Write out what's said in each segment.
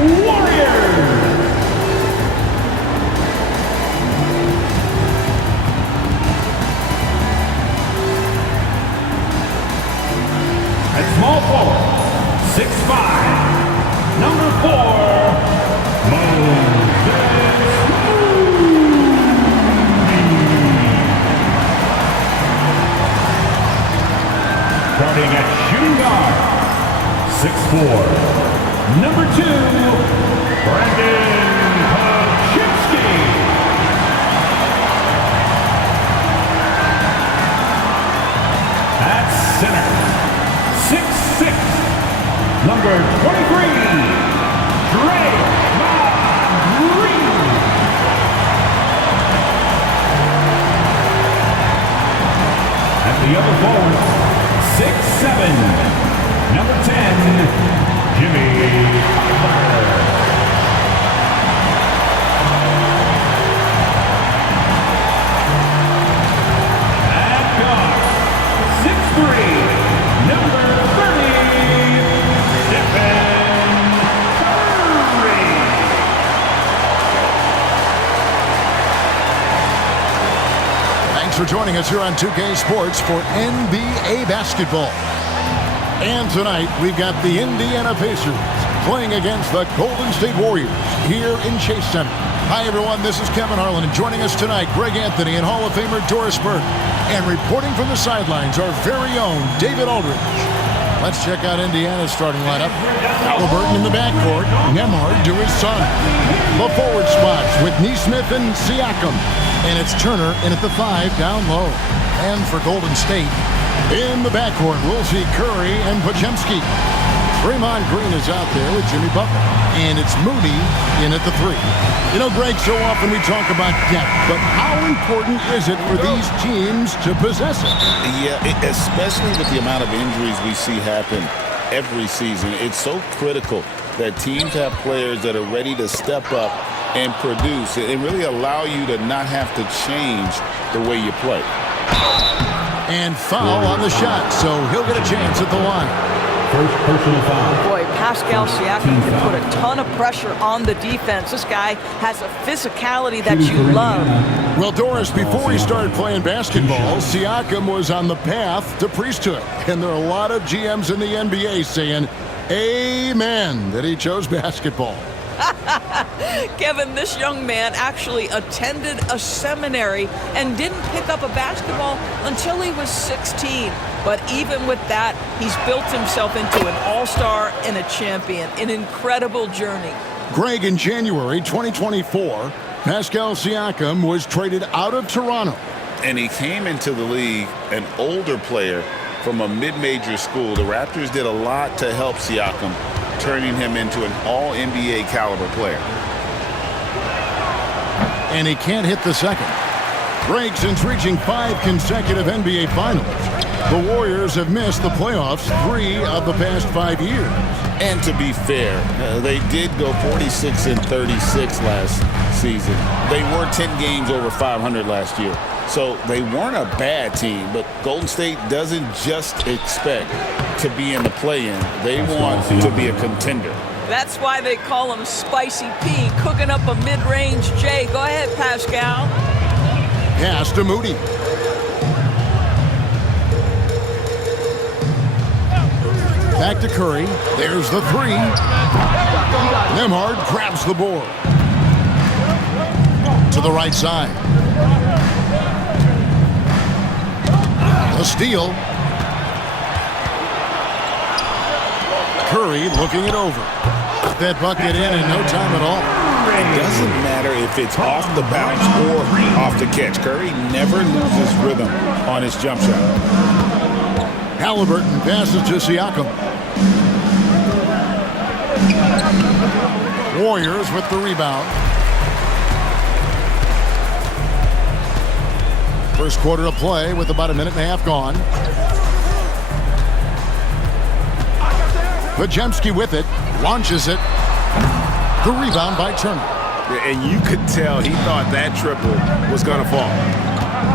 Warriors. At small forward, 6'5", number 4, starting at shooting guard, 6'4", number 2, Brandon Pachitsky. At center, 6'6", number 23, at the other forwards, 6'7", number 10, Jimmy Butler. At guard, 6'3", number 30, Stephen Curry. Thanks for joining us here on 2K Sports for NBA basketball. And tonight, we've got the Indiana Pacers playing against the Golden State Warriors here in Chase Center. Hi, everyone. This is Kevin Harlan, and joining us tonight, Greg Anthony and Hall of Famer Doris Burke. And reporting from the sidelines, our very own David Aldridge. Let's check out Indiana's starting lineup. Halliburton in the backcourt, Nembhard to his son. The forward spots with Nesmith and Siakam. And it's Turner in at the 5 down low. And for Golden State, in the backcourt, we'll see Curry and Podziemski. Draymond Green is out there with Jimmy Butler. And it's Moody in at the 3. You know, Greg, so often we talk about depth, but how important is it for these teams to possess it? Yeah, especially with the amount of injuries we see happen every season. It's so critical that teams have players that are ready to step up and produce and really allow you to not have to change the way you play. And foul on the shot, so he'll get a chance at the line. First personal foul. Boy, Pascal Siakam can put a ton of pressure on the defense. This guy has a physicality that you love. Well, Doris, before he started playing basketball, Siakam was on the path to priesthood. And there are a lot of GMs in the NBA saying, amen, that he chose basketball. Kevin, this young man actually attended a seminary and didn't pick up a basketball until he was 16. But even with that, he's built himself into an all-star and a champion. An incredible journey. Greg, in January 2024, Pascal Siakam was traded out of Toronto. And he came into the league an older player from a mid-major school. The Raptors did a lot to help Siakam, turning him into an all-NBA caliber player. And he can't hit the second. Greg, since reaching 5 consecutive NBA Finals, the Warriors have missed the playoffs 3 of the past 5 years. And to be fair, they did go 46-36 last season. They were 10 games over 500 last year. So they weren't a bad team, but Golden State doesn't just expect to be in the play-in. They want to be a contender. That's why they call him Spicy P, cooking up a mid-range J. Go ahead, Pascal. Pass to Moody. Back to Curry. There's the 3. Nembhard grabs the board. To the right side. A steal. Curry looking it over. Put that bucket in no time at all. It doesn't matter if it's off the bounce or off the catch. Curry never loses rhythm on his jump shot. Halliburton passes to Siakam. Warriors with the rebound. First quarter of play with about a minute and a half gone. Podziemski with it, launches it. The rebound by Turner. And you could tell he thought that triple was going to fall.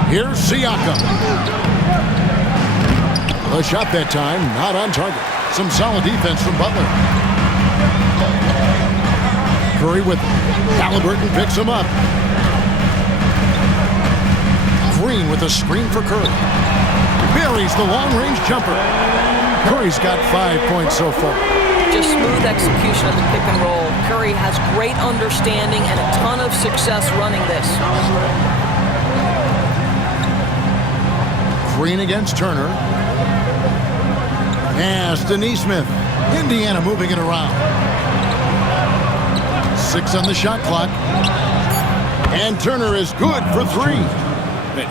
Here's Siakam. The shot that time, not on target. Some solid defense from Butler. Curry with it. Halliburton picks him up. Green with a screen for Curry. Buries the long-range jumper. Curry's got 5 points so far. Just smooth execution of the pick and roll. Curry has great understanding and a ton of success running this. Green against Turner. Pass to Neesmith. Indiana moving it around. 6 on the shot clock. And Turner is good for 3.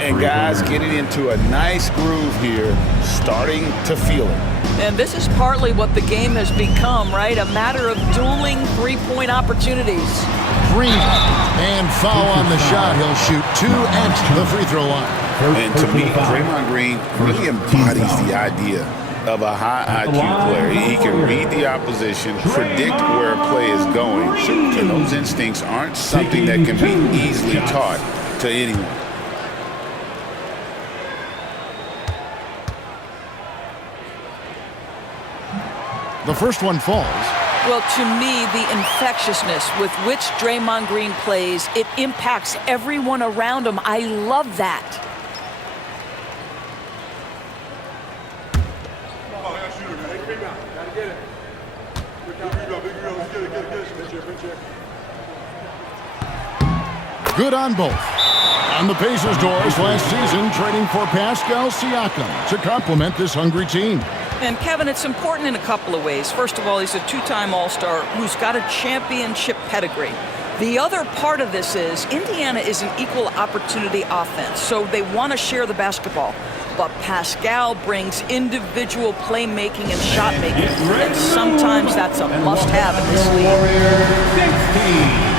And guys getting into a nice groove here, starting to feel it. And this is partly what the game has become, right? A matter of dueling three-point opportunities. Green. And foul on the shot. He'll shoot 2 at the free throw line. And to me, Draymond Green really embodies the idea of a high IQ player. He can read the opposition, predict where a play is going, and those instincts aren't something that can be easily taught to anyone. The first one falls. Well, to me, the infectiousness with which Draymond Green plays, it impacts everyone around him. I love that. Good on both. On the Pacers' doors last season, trading for Pascal Siakam to complement this hungry team. And Kevin, it's important in a couple of ways. First of all, he's a two-time All-Star who's got a championship pedigree. The other part of this is Indiana is an equal opportunity offense, so they want to share the basketball. But Pascal brings individual playmaking and shot making, and sometimes that's a must-have in this league. 16.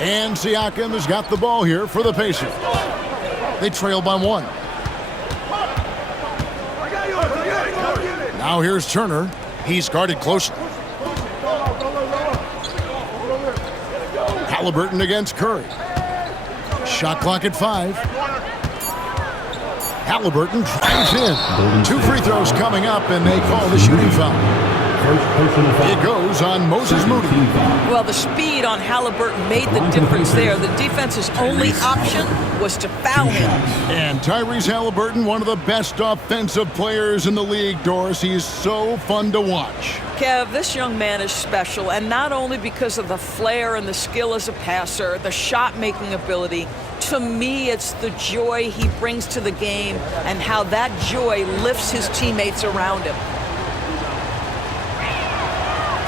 And Siakam has got the ball here for the Pacers. They trail by 1. Now here's Turner. He's guarded closely. Halliburton against Curry. Shot clock at 5. Halliburton drives in. 2 free throws coming up, and they call the shooting foul. It goes on Moses Moody. Well, the speed on Halliburton made the difference there. The defense's only option was to foul him. And Tyrese Halliburton, one of the best offensive players in the league, Doris. He is so fun to watch. Kev, this young man is special, and not only because of the flair and the skill as a passer, the shot-making ability. To me, it's the joy he brings to the game and how that joy lifts his teammates around him.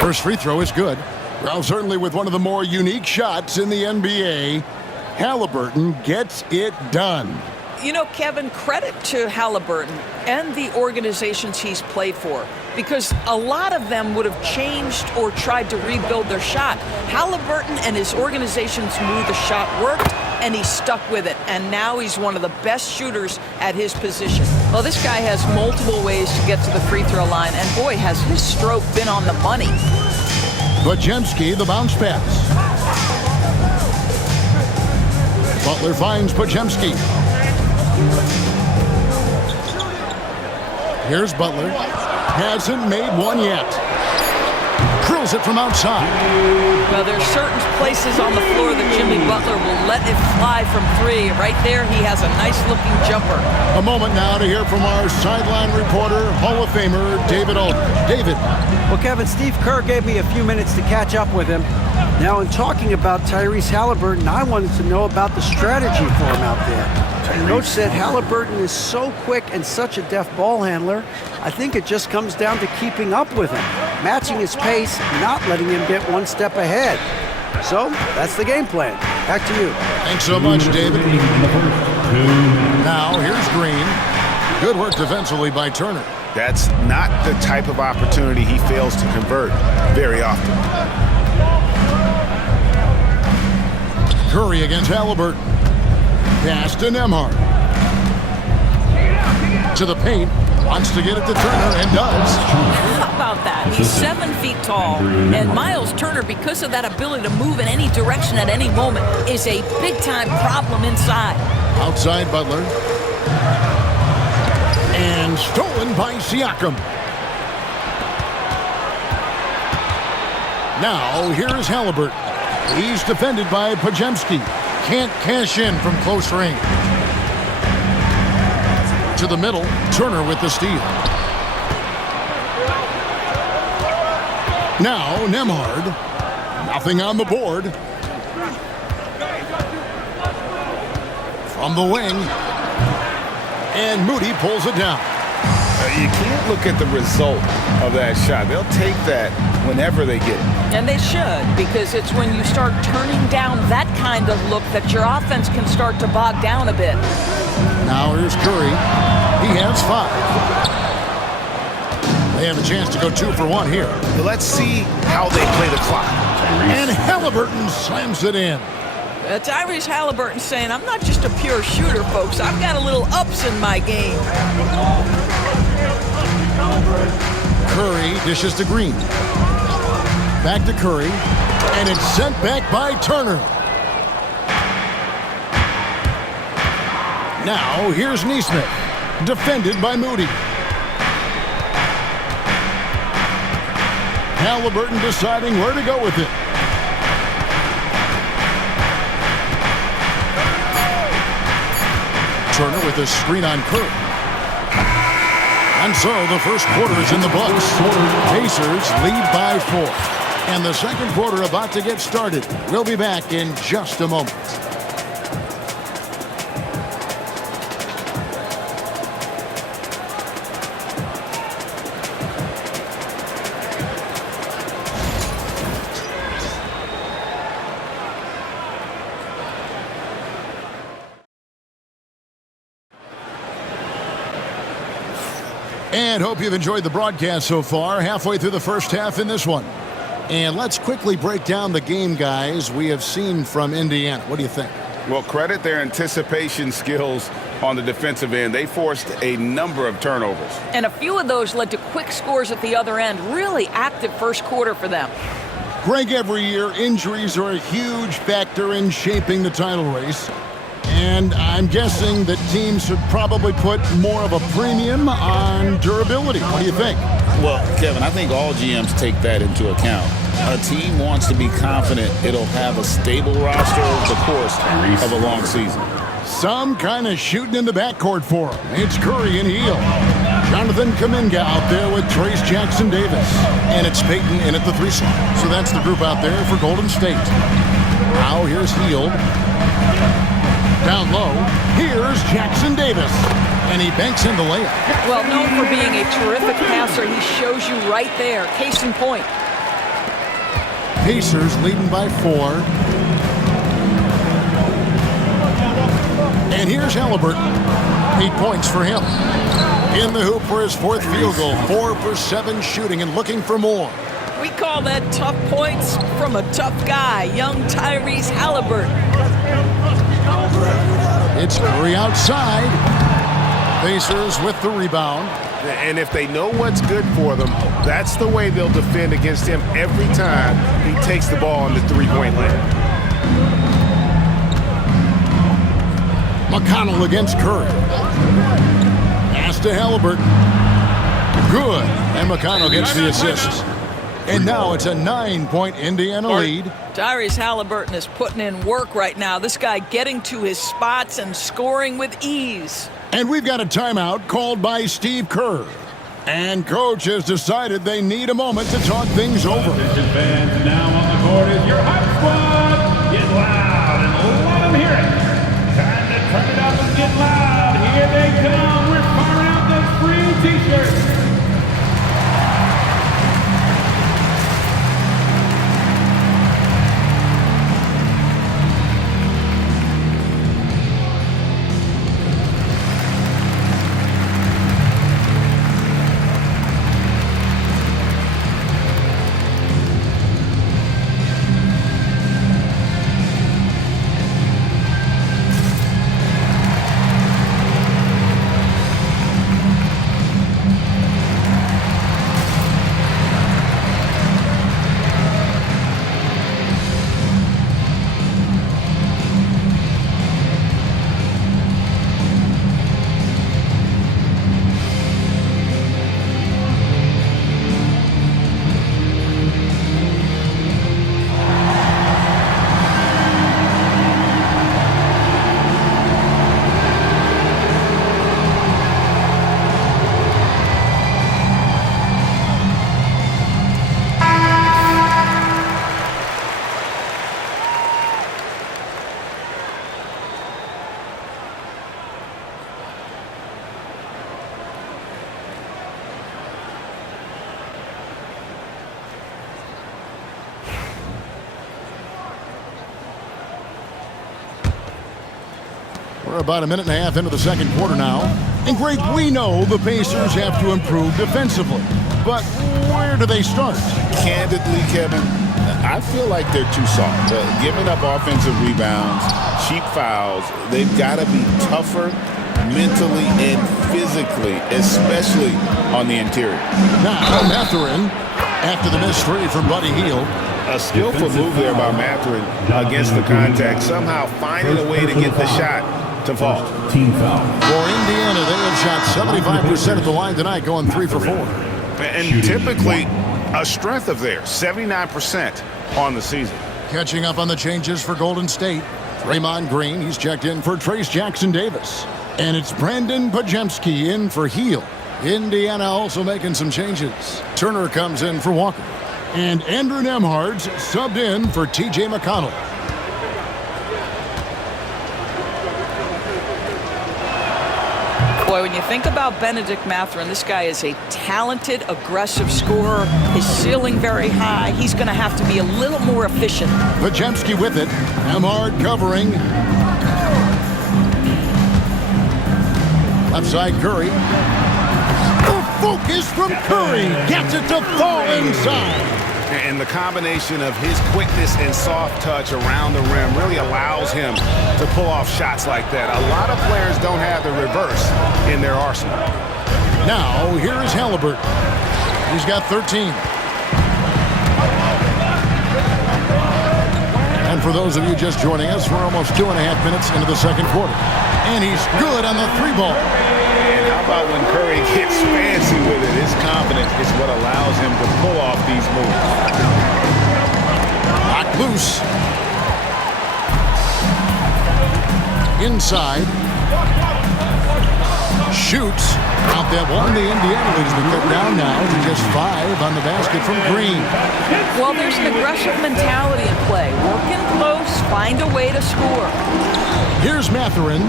First free throw is good. Well, certainly with one of the more unique shots in the NBA, Halliburton gets it done. You know, Kevin, credit to Halliburton and the organizations he's played for, because a lot of them would have changed or tried to rebuild their shot. Halliburton and his organizations knew the shot worked, and he stuck with it. And now he's one of the best shooters at his position. Well, this guy has multiple ways to get to the free throw line, and boy, has his stroke been on the money. Bajemski, the bounce pass. Butler finds Pajemski. Here's Butler. Hasn't made one yet. Drills it from outside. Well, there's certain places on the floor that Jimmy Butler will let it fly from three. Right there, he has a nice-looking jumper. A moment now to hear from our sideline reporter, Hall of Famer David Aldridge. David. Well, Kevin, Steve Kerr gave me a few minutes to catch up with him. Now, in talking about Tyrese Halliburton, I wanted to know about the strategy for him out there. The coach said Halliburton is so quick and such a deft ball handler, I think it just comes down to keeping up with him, matching his pace, not letting him get one step ahead. So, that's the game plan. Back to you. Thanks so much, David. Now, here's Green. Good work defensively by Turner. That's not the type of opportunity he fails to convert very often. Curry against Halliburton. Pass to Nembhard. To the paint. Wants to get it to Turner and does. How about that? He's 7 feet tall, and Miles Turner, because of that ability to move in any direction at any moment, is a big-time problem inside. Outside Butler. And stolen by Siakam. Now, here is Halliburton. He's defended by Pajemski. Can't cash in from close range. To the middle, Turner with the steal. Now, Nembhard. Nothing on the board. From the wing. And Moody pulls it down. You can't look at the result of that shot. They'll take that whenever they get it. And they should, because it's when you start turning down that kind of look that your offense can start to bog down a bit. Now here's Curry. He has 5. They have a chance to go 2 for 1 here. But let's see how they play the clock. And Halliburton slams it in. Tyrese Halliburton saying, I'm not just a pure shooter, folks. I've got a little ups in my game. Curry dishes to Green. Back to Curry. And it's sent back by Turner. Now, here's Nesmith. Defended by Moody. Halliburton deciding where to go with it. Turner with a screen on Curry. And so the first quarter is in the books. Pacers lead by 4. And the second quarter about to get started. We'll be back in just a moment. And hope you've enjoyed the broadcast so far. Halfway through the first half in this one. And let's quickly break down the game, guys, we have seen from Indiana. What do you think? Well, credit their anticipation skills on the defensive end. They forced a number of turnovers. And a few of those led to quick scores at the other end. Really active first quarter for them. Greg, every year, injuries are a huge factor in shaping the title race. And I'm guessing that teams should probably put more of a premium on durability. What do you think? Well, Kevin, I think all GMs take that into account. A team wants to be confident it'll have a stable roster over the course of a long season. Some kind of shooting in the backcourt for him. It's Curry and Hield. Jonathan Kuminga out there with Trace Jackson-Davis. And it's Payton in at the 3 slot. So that's the group out there for Golden State. Now here's Hield. Down low, here's Jackson-Davis. And he banks in the layup. Well, known for being a terrific passer, he shows you right there. Case in point. Pacers leading by 4. And here's Halliburton. 8 points for him. In the hoop for his 4th field goal. 4 for 7 shooting and looking for more. We call that tough points from a tough guy, young Tyrese Halliburton. It's Curry outside. Pacers with the rebound. And if they know what's good for them, that's the way they'll defend against him every time he takes the ball on the 3-point line. McConnell against Curry. Pass to Halliburton. Good. And McConnell gets the assist. And now it's a 9-point Indiana lead. Tyrese Halliburton is putting in work right now. This guy getting to his spots and scoring with ease. And we've got a timeout called by Steve Kerr. And coach has decided they need a moment to talk things over. Attention fans, now on the court is your hype squad. Get loud and let them hear it. Time to turn it up and get loud. Here they come. We're firing out those free t-shirts. We're about a minute and a half into the second quarter now. And Greg, we know the Pacers have to improve defensively. But where do they start? Candidly, Kevin, I feel like they're too soft. Giving up offensive rebounds, cheap fouls, they've got to be tougher mentally and physically, especially on the interior. Now, Mathurin, after the missed three from Buddy Hield. A skillful move there by Mathurin against the contact, somehow finding a way to get the shot to fall. Team foul. For Indiana, they have shot 75% at the line tonight, going 3 for 4. And typically a strength of theirs, 79% on the season. Catching up on the changes for Golden State. Draymond Green, he's checked in for Trace Jackson-Davis. And it's Brandon Pajemski in for Hield. Indiana also making some changes. Turner comes in for Walker. And Andrew Nembhard's subbed in for T.J. McConnell. Boy, when you think about Benedict Mathurin, this guy is a talented, aggressive scorer. His ceiling very high. He's going to have to be a little more efficient. Pajemski with it. Nembhard covering. Left side, Curry. The focus from Curry gets it to fall inside. And the combination of his quickness and soft touch around the rim really allows him to pull off shots like that. A lot of players don't have the reverse in their arsenal. Now, here is Halliburton. He's got 13. And for those of you just joining us, we're almost 2.5 minutes into the second quarter. And he's good on the three ball. And how about when Curry gets fancy with it? His confidence is what allows him to pull off these moves. Locked loose. Inside. Shoots. Out that one. The Indiana lead has been cut down now to just 5 on the basket from Green. Well, there's an aggressive mentality in play. Working close, find a way to score. Here's Mathurin.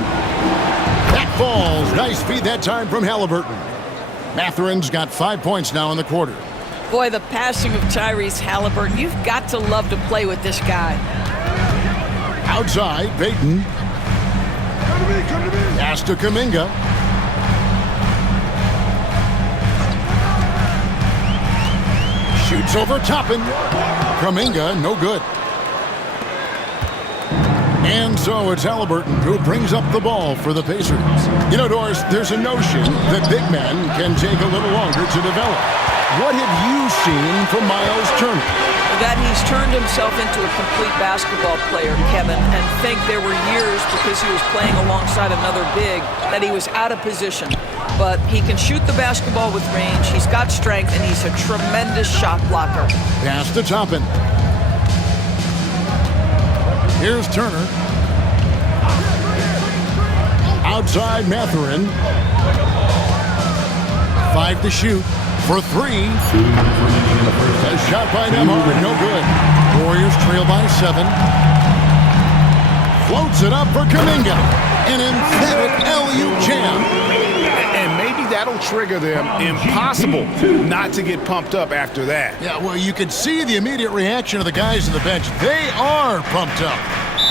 That falls. Nice feed that time from Halliburton. Mathurin's got 5 points now in the quarter. Boy, the passing of Tyrese Halliburton, you've got to love to play with this guy. Outside, Payton. Pass to Kuminga. Shoots over Toppin. Kuminga, no good. And so it's Halliburton who brings up the ball for the Pacers. You know, Doris, there's a notion that big men can take a little longer to develop. what have you seen from Miles Turner? That he's turned himself into a complete basketball player, Kevin, and think there were years because he was playing alongside another big that he was out of position. But he can shoot the basketball with range, he's got strength, and he's a tremendous shot blocker. Pass to Toppin. Here's Turner. Outside Mathurin. 5 to shoot for 3. A shot by Nemhard, no good. Warriors trail by 7. Floats it up for Kuminga. An emphatic LU jam. And maybe that'll trigger them. Impossible not to get pumped up after that. Yeah, well, you can see the immediate reaction of the guys on the bench. They are pumped up.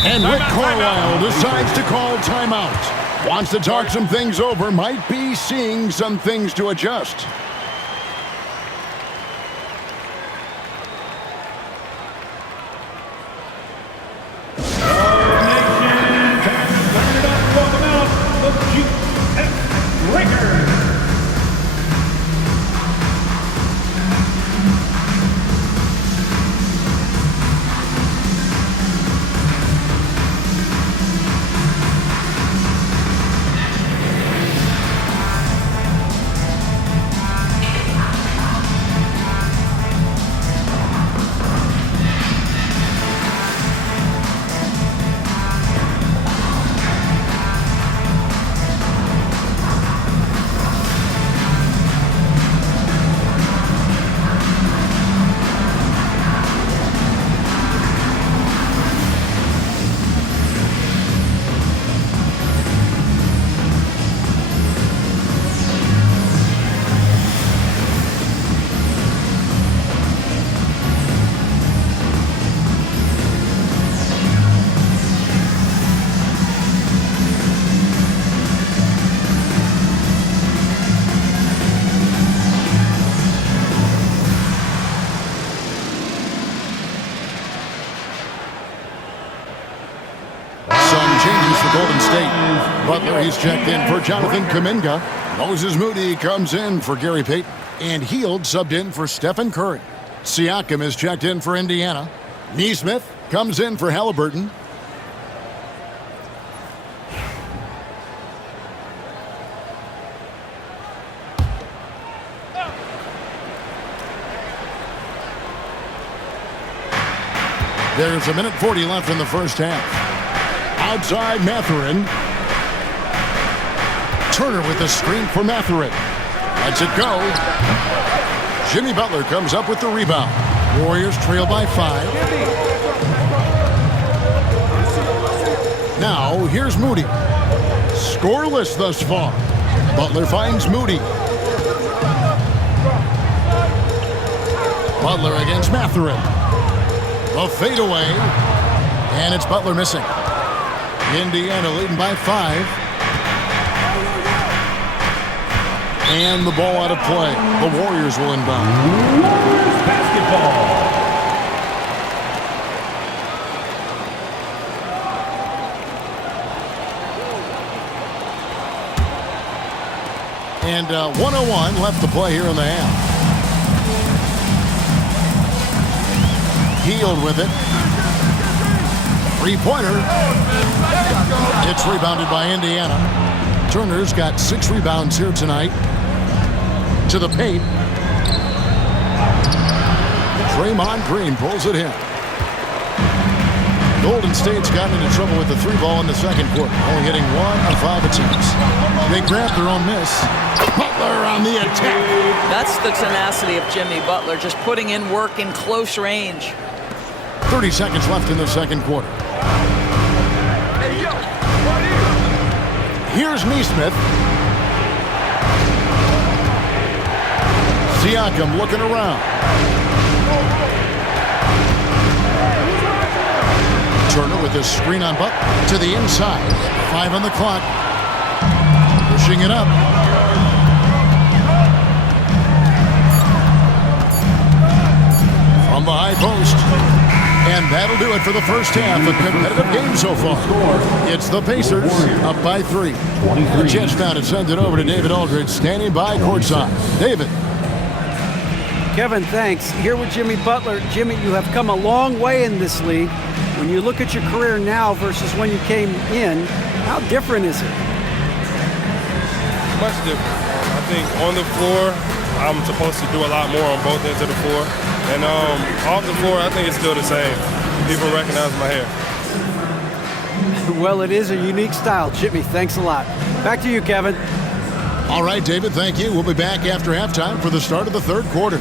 And Rick Carlisle decides to call timeout. Wants to talk some things over, might be seeing some things to adjust. Golden State. Butler, he's checked in for Jonathan Kuminga. Moses Moody comes in for Gary Payton. And Hield subbed in for Stephen Curry. Siakam is checked in for Indiana. Nesmith comes in for Halliburton. There's 1:40 left in the first half. Outside Mathurin. Turner with the screen for Mathurin. Lets it go. Jimmy Butler comes up with the rebound. Warriors trail by 5. Now, here's Moody. Scoreless thus far. Butler finds Moody. Butler against Mathurin. The fadeaway. And it's Butler missing. Indiana leading by 5. And the ball out of play. The Warriors will inbound. Warriors basketball. And 1:01 left to play here in the half. Hield with it. Three-pointer. It's rebounded by Indiana. Turner's got 6 rebounds here tonight. To the paint. Draymond Green pulls it in. Golden State's gotten into trouble with the 3 ball in the second quarter, only hitting 1 of 5 attempts. They grabbed their own miss. Butler on the attack. That's the tenacity of Jimmy Butler, just putting in work in close range. 30 seconds left in the second quarter. Here's Nesmith. Siakam looking around. Turner with his screen on Buck to the inside. 5 on the clock. Pushing it up. From the high post. And that'll do it for the first half. A competitive game so far. It's the Pacers up by 3. A chance now to send it over to David Aldridge, standing by courtside. David. Kevin, thanks. Here with Jimmy Butler. Jimmy, you have come a long way in this league. When you look at your career now versus when you came in, how different is it? Much different. I think on the floor, I'm supposed to do a lot more on both ends of the floor. And off the floor, I think it's still the same. People recognize my hair. Well, it is a unique style. Jimmy, thanks a lot. Back to you, Kevin. All right, David, thank you. We'll be back after halftime for the start of the third quarter.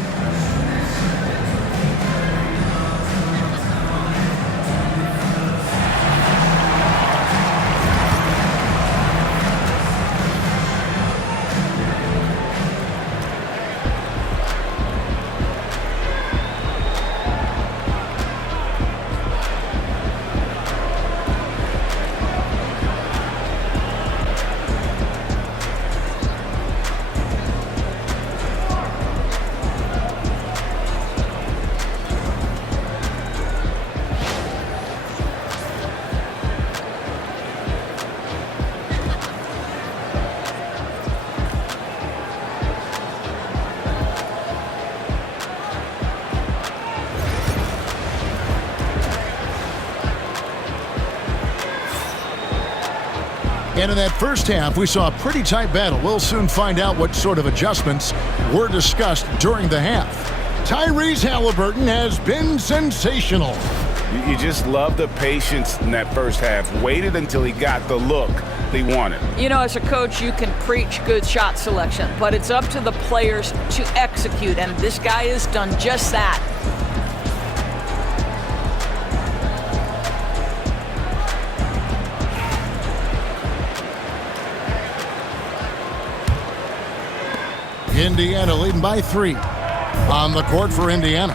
And in that first half, we saw a pretty tight battle. We'll soon find out what sort of adjustments were discussed during the half. Tyrese Halliburton has been sensational. You just love the patience in that first half. Waited until he got the look they wanted. You know, as a coach, you can preach good shot selection, but it's up to the players to execute, and this guy has done just that. Indiana leading by 3. On the court for Indiana.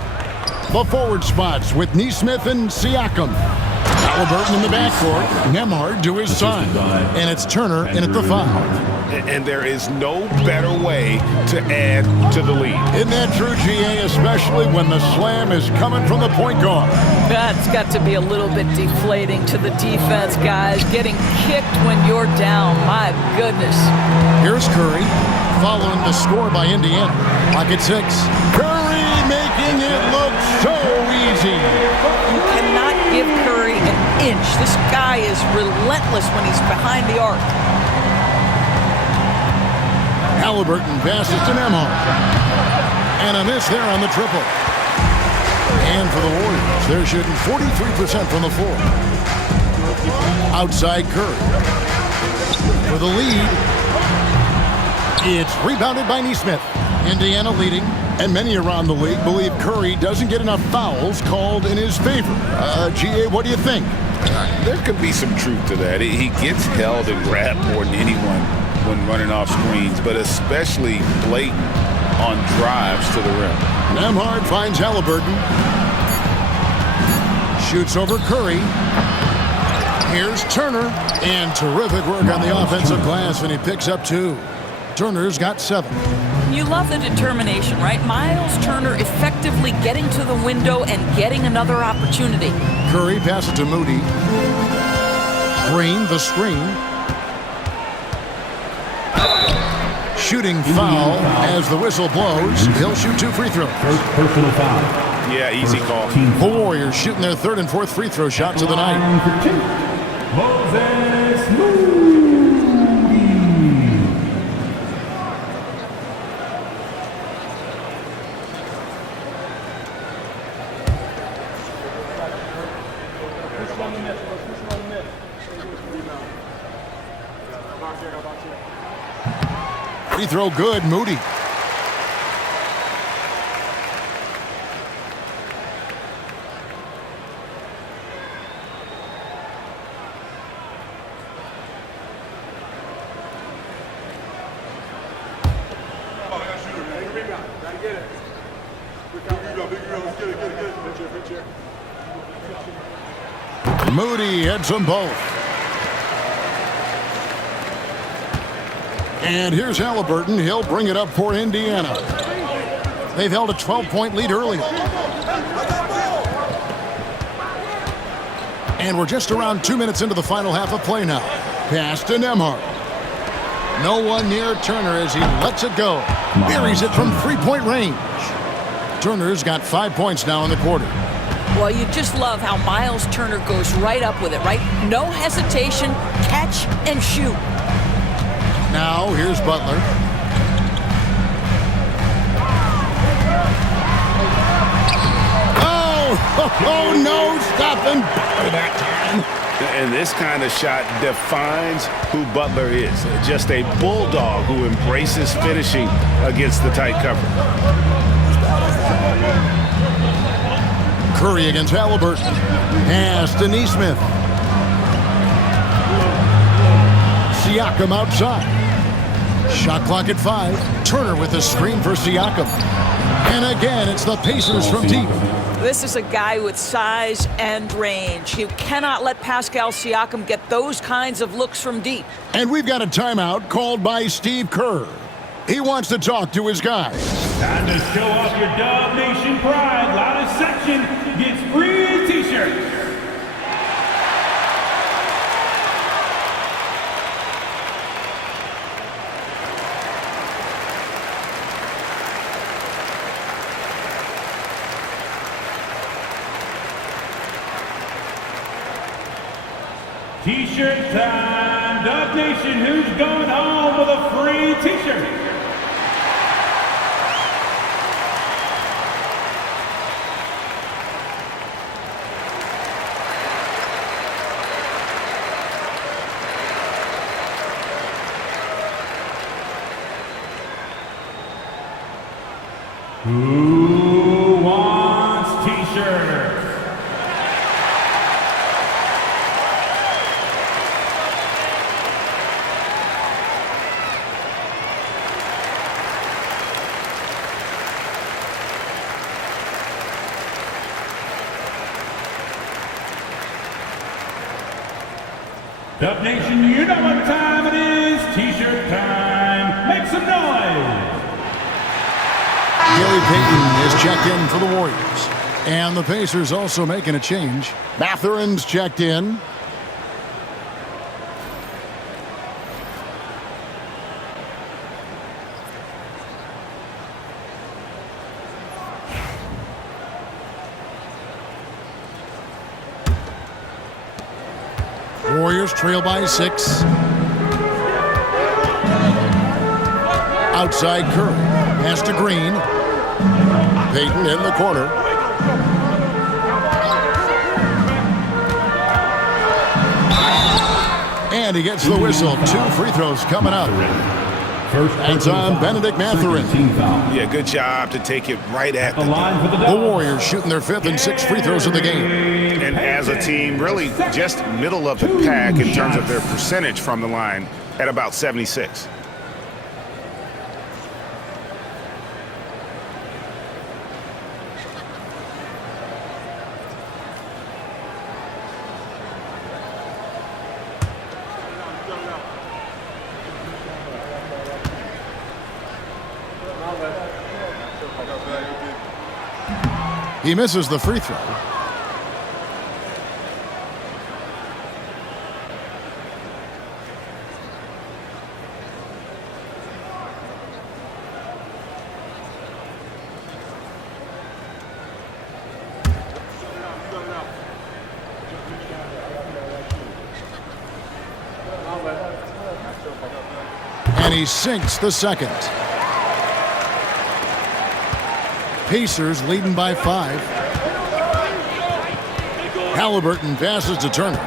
The forward spots with Neesmith and Siakam. Halliburton in the backcourt. Nembhard to his side. And it's Turner in at the 5. And there is no better way to add to the lead. Isn't that true, GA, especially when the slam is coming from the point guard? That's got to be a little bit deflating to the defense, guys. Getting kicked when you're down. My goodness. Here's Curry. Following the score by Indiana. Lock at 6. Curry making it look so easy. You cannot give Curry an inch. This guy is relentless when he's behind the arc. Halliburton passes to Nembhard. And a miss there on the triple. And for the Warriors, they're shooting 43% from the floor. Outside Curry. For the lead. It's rebounded by Neesmith. Indiana leading, and many around the league believe Curry doesn't get enough fouls called in his favor. GA, what do you think? There could be some truth to that. He gets held and grabbed more than anyone when running off screens, but especially blatant on drives to the rim. Nembhard finds Halliburton. Shoots over Curry. Here's Turner. And terrific work on the offensive glass, and he picks up 2. Turner's got 7. You love the determination, right? Miles Turner effectively getting to the window and getting another opportunity. Curry passes to Moody. Green, the screen. Shooting foul as the whistle blows. He'll shoot 2 free throws. First personal foul. Yeah, easy call. The Warriors shooting their 3rd and 4th free throw shots of the night. Moses Moody. Free throw good, Moody. Moody hits them both. And here's Halliburton. He'll bring it up for Indiana. They've held a 12-point lead earlier. And we're just around 2 minutes into the final half of play now. Pass to Nembhard. No one near Turner as he lets it go. Buries it from 3-point range. Turner's got 5 points now in the quarter. Well, you just love how Miles Turner goes right up with it, right? No hesitation, catch and shoot. Now here's Butler. Oh, no, stopping Butler that time. And this kind of shot defines who Butler is. Just a bulldog who embraces finishing against the tight cover. Curry against Halliburton. Pass to Neesmith. Siakam outside. Shot clock at 5. Turner with a screen for Siakam. And again, it's the Pacers from deep. This is a guy with size and range. You cannot let Pascal Siakam get those kinds of looks from deep. And we've got a timeout called by Steve Kerr. He wants to talk to his guys. Time to show off your Dub Nation pride. Loudest section gets free t-shirts. T-shirt time. Dub Nation, who's going home with a free t-shirt? Who wants t-shirts? Dub Nation, you know what time it is. T-shirt time. Make some noise. Gary Payton is checked in for the Warriors. And the Pacers also making a change. Mathurin's checked in. Warriors trail by 6. Outside Curry. Pass to Green. Payton in the corner. And he gets the whistle. 2 free throws coming up. That's on Benedict Mathurin. Yeah, good job to take it right at the line. The Warriors shooting their 5th and 6th free throws of the game. And as a team, really just middle of the pack in terms of their percentage from the line at about 76. He misses the free throw. And he sinks the second. Pacers leading by 5. Halliburton passes to Turner.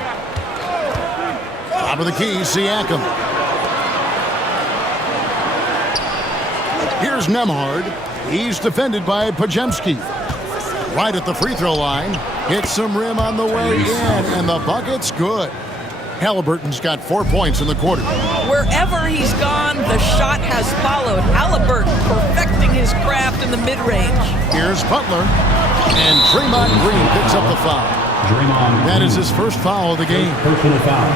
Top of the key, Siakam. Here's Nembhard. He's defended by Podziemski. Right at the free throw line. Hits some rim on the way in, and the bucket's good. Halliburton's got 4 points in the quarter. Wherever he's gone, the shot has followed. Halliburton perfecting his craft in the mid-range. Here's Butler, and Draymond Green picks up the foul. That is his first foul of the game. Personal foul.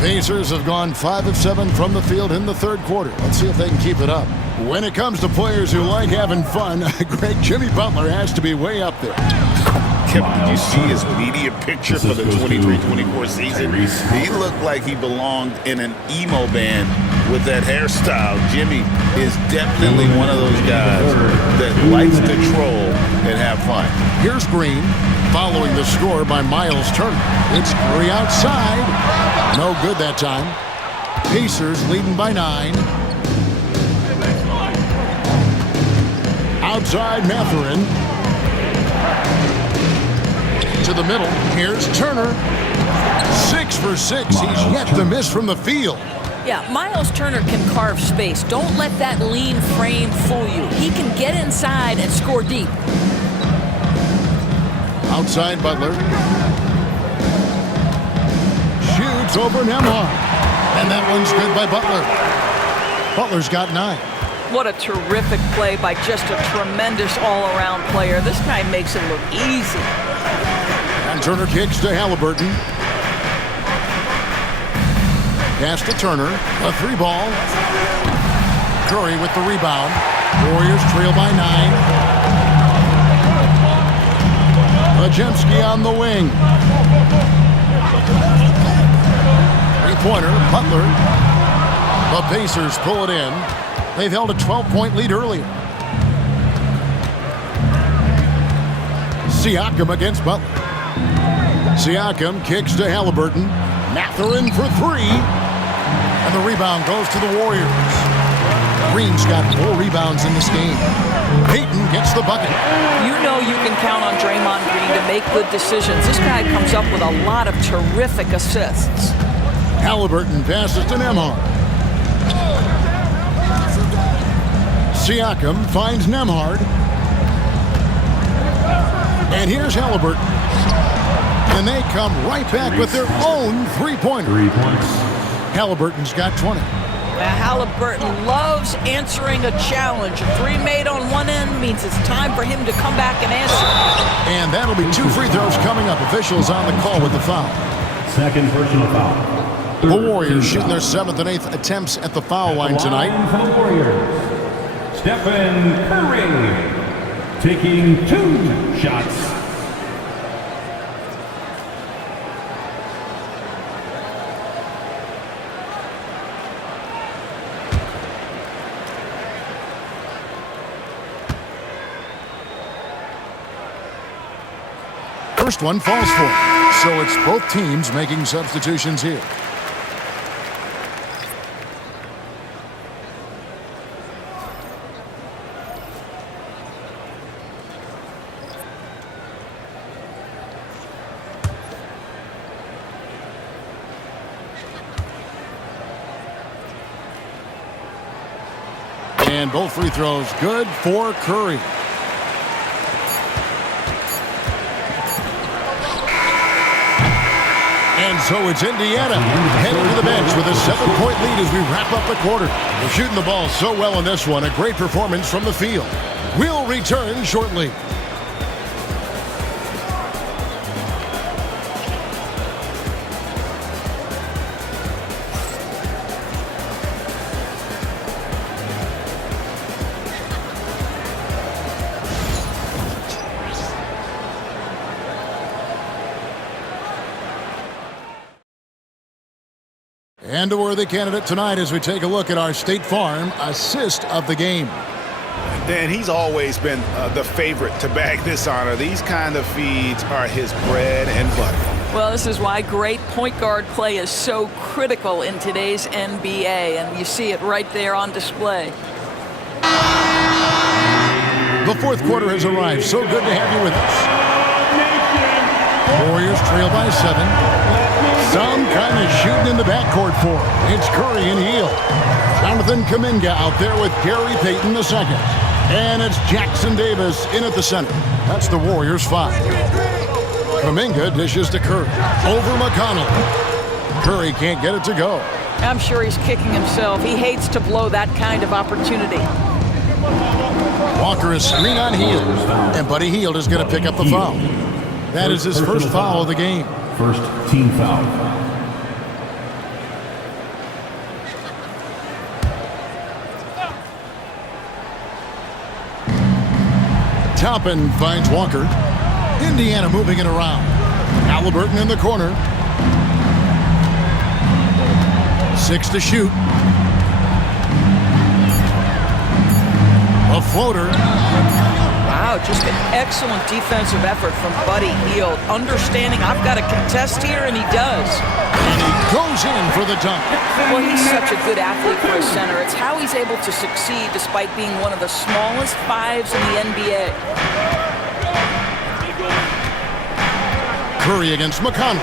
Pacers have gone 5 of 7 from the field in the third quarter. Let's see if they can keep it up. When it comes to players who like having fun, great Jimmy Butler has to be way up there. Kevin, did you see his media picture for the 23-24 season? He looked like he belonged in an emo band with that hairstyle. Jimmy is definitely one of those guys that likes to troll and have fun. Here's Green, following the score by Miles Turner. It's Curry outside. No good that time. Pacers leading by 9. Outside Mathurin. To the middle. Here's Turner. 6 for 6. He's yet to miss from the field. Yeah, Miles Turner can carve space. Don't let that lean frame fool you. He can get inside and score deep. Outside Butler. Shoots over Nembhard. And that one's good by Butler. Butler's got 9. What a terrific play by just a tremendous all-around player. This guy makes it look easy. And Turner kicks to Halliburton. Pass to Turner. A 3-ball. Curry with the rebound. Warriors trail by 9. Majemski on the wing. 3-pointer. Butler. The Pacers pull it in. They've held a 12-point lead earlier. Siakam against Butler. Siakam kicks to Halliburton. Mathurin for 3. And the rebound goes to the Warriors. Green's got 4 rebounds in this game. Payton gets the bucket. You know you can count on Draymond Green to make good decisions. This guy comes up with a lot of terrific assists. Halliburton passes to Nembhard. Siakam finds Nembhard. And here's Halliburton. And they come right back with their own 3-pointer. 3 points. Halliburton's got 20. Halliburton loves answering a challenge. A 3 made on one end means it's time for him to come back and answer. And that'll be 2 free throws coming up. Officials on the call with the foul. Second personal foul. The Warriors shooting their 7th and 8th attempts at the foul line tonight. For the Warriors, Stephen Curry taking 2 shots. First one falls for it. So it's both teams making substitutions here. And both free throws good for Curry. And so it's Indiana heading to the bench with a 7-point lead as we wrap up the quarter. They're shooting the ball so well in this one. A great performance from the field. We'll return shortly. And a worthy candidate tonight as we take a look at our State Farm assist of the game. Dan, he's always been the favorite to bag this honor. These kind of feeds are his bread and butter. Well, this is why great point guard play is so critical in today's NBA, and you see it right there on display. The fourth quarter has arrived. So good to have you with us. Warriors trail by 7. Some kind of shooting in the backcourt for him. It's Curry and Hield. Jonathan Kuminga out there with Gary Payton II. And it's Jackson Davis in at the center. That's the Warriors 5. Kuminga dishes to Curry. Over McConnell. Curry can't get it to go. I'm sure he's kicking himself. He hates to blow that kind of opportunity. Walker is screen on Hield. And Buddy Hield is going to pick up the foul. That is his first foul of the game. First team foul. Toppin finds Walker. Indiana moving it around. Halliburton in the corner. 6 to shoot. A floater. Wow, just an excellent defensive effort from Buddy Hield. Understanding I've got to contest here, and he does. And he goes in for the dunk. Well, he's such a good athlete for a center. It's how he's able to succeed despite being one of the smallest fives in the NBA. Curry against McConnell.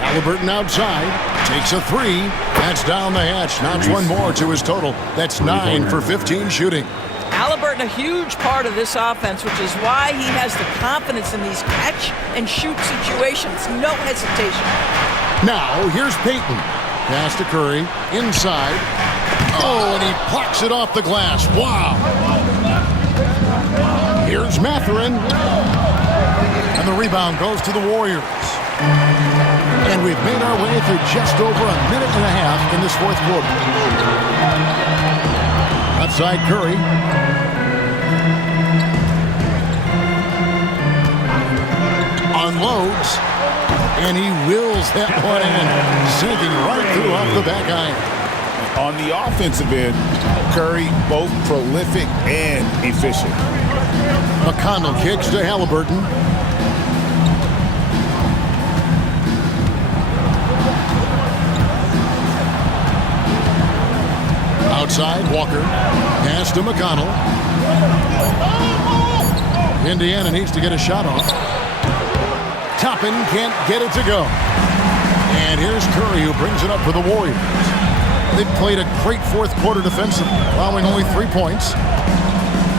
Halliburton outside. Takes a 3. That's down the hatch. Knocks one more to his total. That's 9 for 15 shooting. Halliburton, a huge part of this offense, which is why he has the confidence in these catch-and-shoot situations. No hesitation. Now, here's Payton. Pass to Curry. Inside. Oh, and he plucks it off the glass. Wow. Here's Mathurin. And the rebound goes to the Warriors. And we've made our way through just over a minute and a half in this fourth quarter. Outside Curry. Unloads. And he wills that one in, sinking right through off the back iron. On the offensive end, Curry both prolific and efficient. McConnell kicks to Halliburton. Outside, Walker. Pass to McConnell. Indiana needs to get a shot off. Toppin can't get it to go. And here's Curry, who brings it up for the Warriors. They've played a great fourth quarter defensively, allowing only 3 points.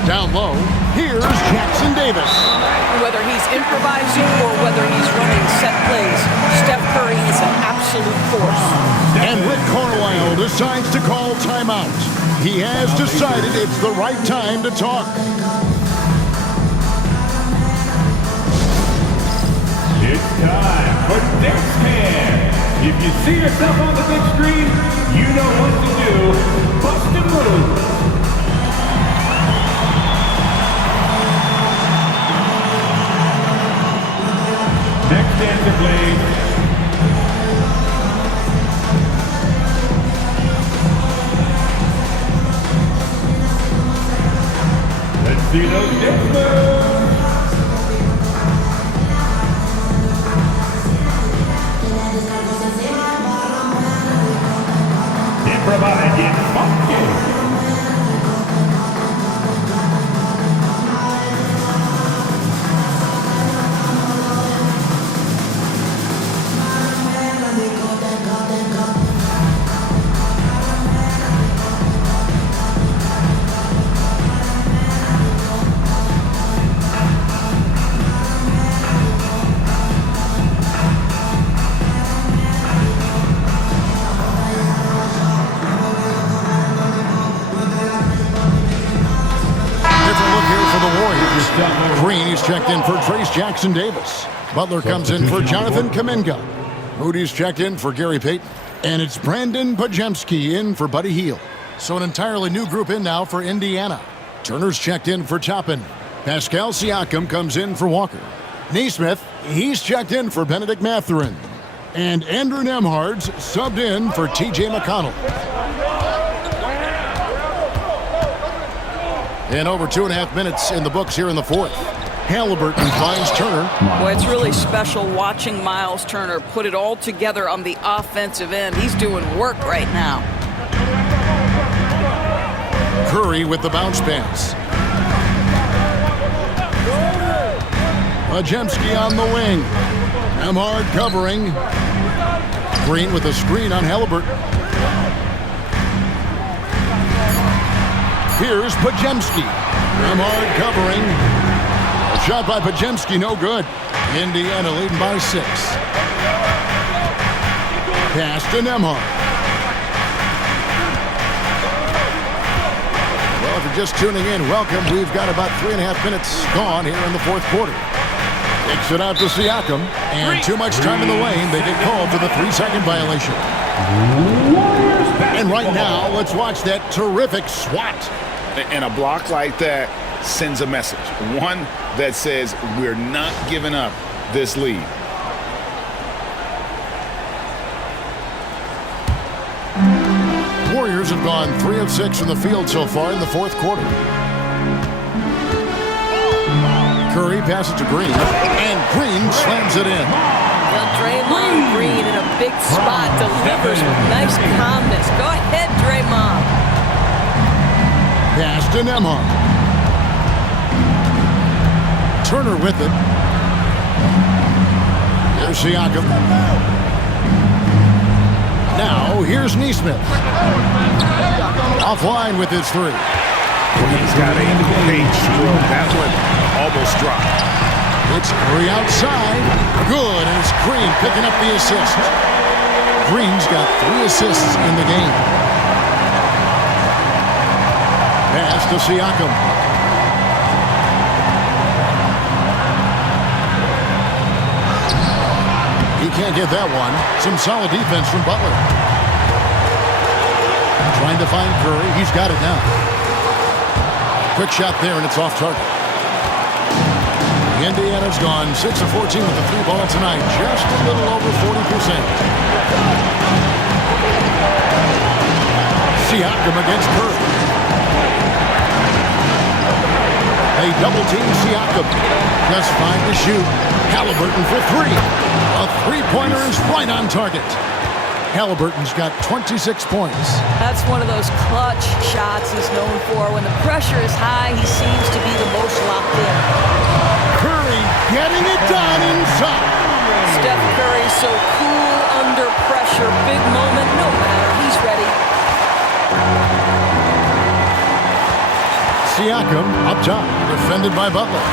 Down low, here's Jackson Davis. Whether he's improvising or whether he's running set plays, Steph Curry is an absolute force. And Rick Carlisle decides to call timeout. He has decided it's the right time to talk. It's time for Next Man. If you see yourself on the big screen, you know what to do. Bust a move. Next answer, please. Let's see those dance moves. Improvise, get funky. Green, he's checked in for Trace Jackson Davis. Butler comes in for Jonathan Kuminga. Moody's checked in for Gary Payton. And it's Brandon Pajemski in for Buddy Hield. So an entirely new group in now for Indiana. Turner's checked in for Toppin. Pascal Siakam comes in for Walker. Naismith, he's checked in for Benedict Mathurin. And Andrew Nembhard's subbed in for T.J. McConnell. And over 2.5 minutes in the books here in the fourth. Halliburton finds Turner. Boy, it's really special watching Miles Turner put it all together on the offensive end. He's doing work right now. Curry with the bounce pass. Pajemski on the wing. Nembhard covering. Green with a screen on Halliburton. Here's Pajemski. Nembhard covering. A shot by Pajemski, no good. Indiana leading by 6. Pass to Nembhard. Well, if you're just tuning in, welcome. We've got about 3.5 minutes gone here in the fourth quarter. Kicks it out to Siakam. And too much time in the lane. They get called for the 3-second violation. And right now, let's watch that terrific swat. And a block like that sends a message, one that says we're not giving up this lead. Warriors have gone 3 of 6 from the field so far in the fourth quarter. Curry passes to Green, and Green slams it in. Well, Draymond Green in a big spot delivers with nice calmness. Go ahead, Draymond. Pass to Nembhard. Turner with it. Here's Siakam. Now, here's Nesmith. Offline with his 3. He's got a great stroke. That one almost dropped. It's Curry outside. Good, and it's Green picking up the assist. Green's got 3 assists in the game. Pass to Siakam. He can't get that one. Some solid defense from Butler. Trying to find Curry. He's got it now. Quick shot there, and it's off target. Indiana's gone 6 of 14 with the 3 ball tonight. Just a little over 40%. Siakam against Curry. They double-team Siakam. Just 5 to shoot. Halliburton for 3. A 3-pointer is right on target. Halliburton's got 26 points. That's one of those clutch shots he's known for. When the pressure is high, he seems to be the most locked in. Curry getting it done inside. Steph Curry so cool under pressure. Big moment, no matter. He's ready. Siakam up top, defended by Butler.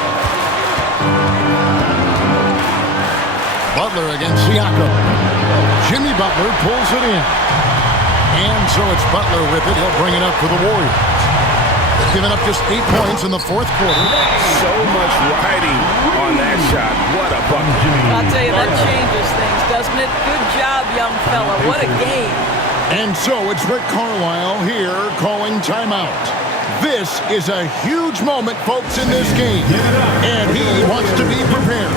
Butler against Siakam. Jimmy Butler pulls it in. And so it's Butler with it. He'll bring it up for the Warriors. Giving up just 8 points in the fourth quarter. So much riding on that shot. What a bucket. I'll tell you, that changes things, doesn't it? Good job, young fella. What a game. And so it's Rick Carlisle here calling timeout. This is a huge moment, folks, in this game. And he wants to be prepared.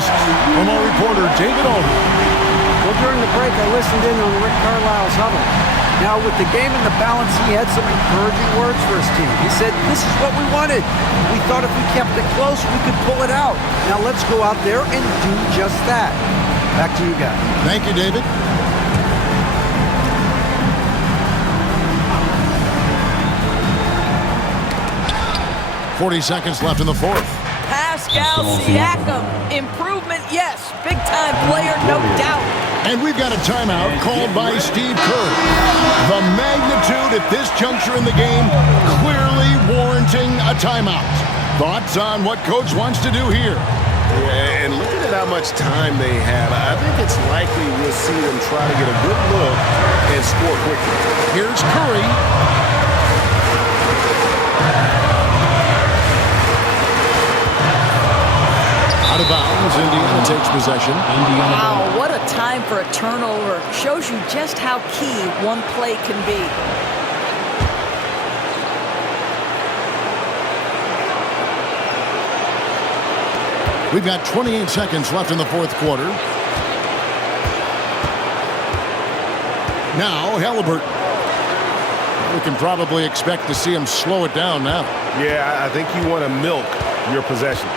From our reporter, David Alden. Well, during the break, I listened in on Rick Carlisle's huddle. Now, with the game in the balance, he had some encouraging words for his team. He said, this is what we wanted. We thought if we kept it close, we could pull it out. Now, let's go out there and do just that. Back to you guys. Thank you, David. .40 left in the fourth. Pascal Siakam. Improvement, yes. Big-time player, no doubt. And we've got a timeout called by Steve Kerr. The magnitude at this juncture in the game clearly warranting a timeout. Thoughts on what Coach wants to do here? Yeah, and looking at how much time they have, I think it's likely we'll see them try to get a good look and score quickly. Here's Curry. Out of bounds, Indiana takes possession. Wow, what a time for a turnover. Shows you just how key one play can be. We've got 28 seconds left in the fourth quarter. Now Halliburton. We can probably expect to see him slow it down now. Yeah, I think you want to milk your possessions.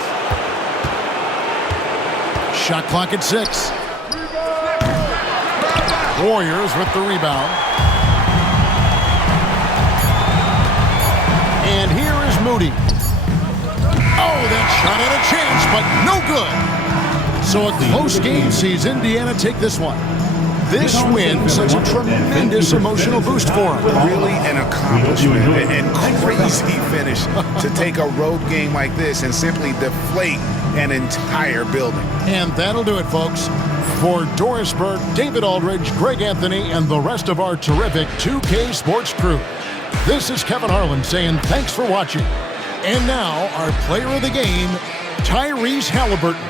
Shot clock at 6. Warriors with the rebound. And here is Moody. Oh, that shot had a chance, but no good. So a close game sees Indiana take this one. This win sends a tremendous emotional boost for him. Really an accomplishment and crazy finish to take a road game like this and simply deflate an entire building. And that'll do it, folks. For Doris Burke, David Aldridge, Greg Anthony, and the rest of our terrific 2K Sports crew, this is Kevin Harlan saying thanks for watching. And now, our player of the game, Tyrese Halliburton.